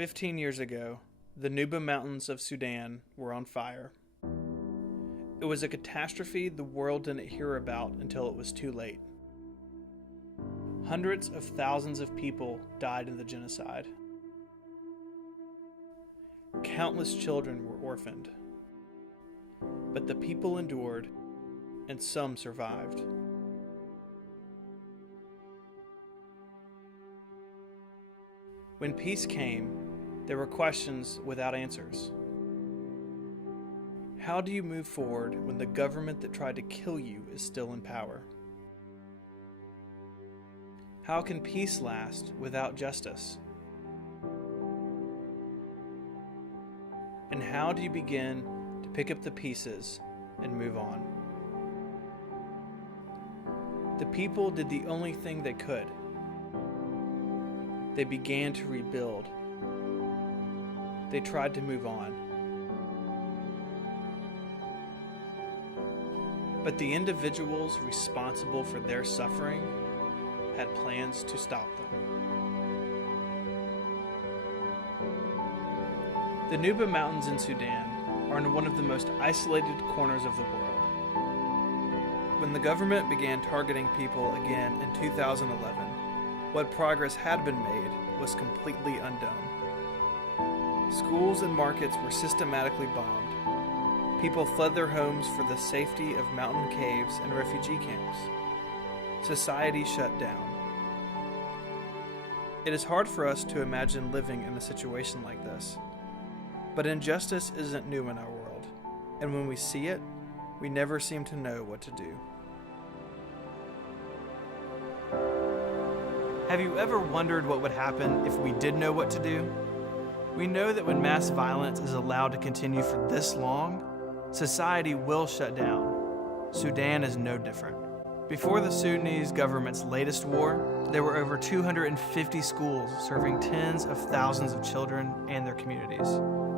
15 years ago, the Nuba Mountains of Sudan were on fire. It was a catastrophe the world didn't hear about until it was too late. Hundreds of thousands of people died in the genocide. Countless children were orphaned. But the people endured, and some survived. When peace came, there were questions without answers. How do you move forward when the government that tried to kill you is still in power? How can peace last without justice? And how do you begin to pick up the pieces and move on? The people did the only thing they could. They began to rebuild. They tried to move on. But the individuals responsible for their suffering had plans to stop them. The Nuba Mountains in Sudan are in one of the most isolated corners of the world. When the government began targeting people again in 2011, what progress had been made was completely undone. Schools and markets were systematically bombed. People fled their homes for the safety of mountain caves and refugee camps. Society shut down. It is hard for us to imagine living in a situation like this. But injustice isn't new in our world, and when we see it, we never seem to know what to do. Have you ever wondered what would happen if we did know what to do? We know that when mass violence is allowed to continue for this long, society will shut down. Sudan is no different. Before the Sudanese government's latest war, there were over 250 schools serving tens of thousands of children and their communities.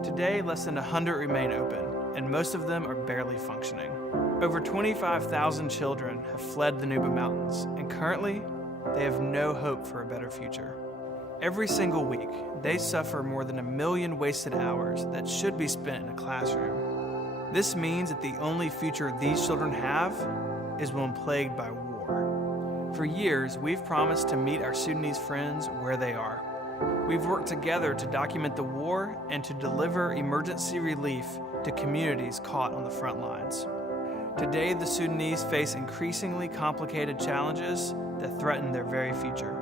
Today, less than 100 remain open, and most of them are barely functioning. Over 25,000 children have fled the Nuba Mountains, and currently, they have no hope for a better future. Every single week, they suffer more than 1 million wasted hours that should be spent in a classroom. This means that the only future these children have is one plagued by war. For years, we've promised to meet our Sudanese friends where they are. We've worked together to document the war and to deliver emergency relief to communities caught on the front lines. Today, the Sudanese face increasingly complicated challenges that threaten their very future.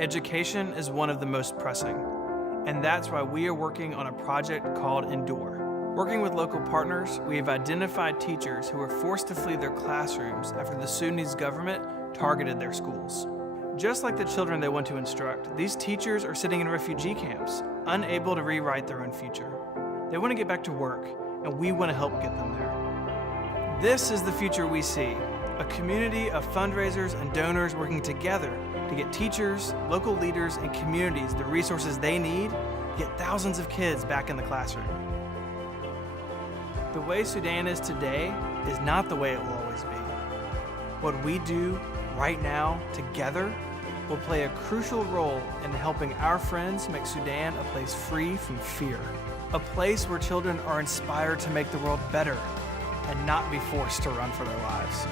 Education is one of the most pressing, and that's why we are working on a project called Endure. Working with local partners, we have identified teachers who were forced to flee their classrooms after the Sudanese government targeted their schools. Just like the children they want to instruct, these teachers are sitting in refugee camps, unable to rewrite their own future. They want to get back to work, and we want to help get them there. This is the future we see, a community of fundraisers and donors working together to get teachers, local leaders, and communities the resources they need to get thousands of kids back in the classroom. The way Sudan is today is not the way it will always be. What we do right now, together, will play a crucial role in helping our friends make Sudan a place free from fear. A place where children are inspired to make the world better and not be forced to run for their lives.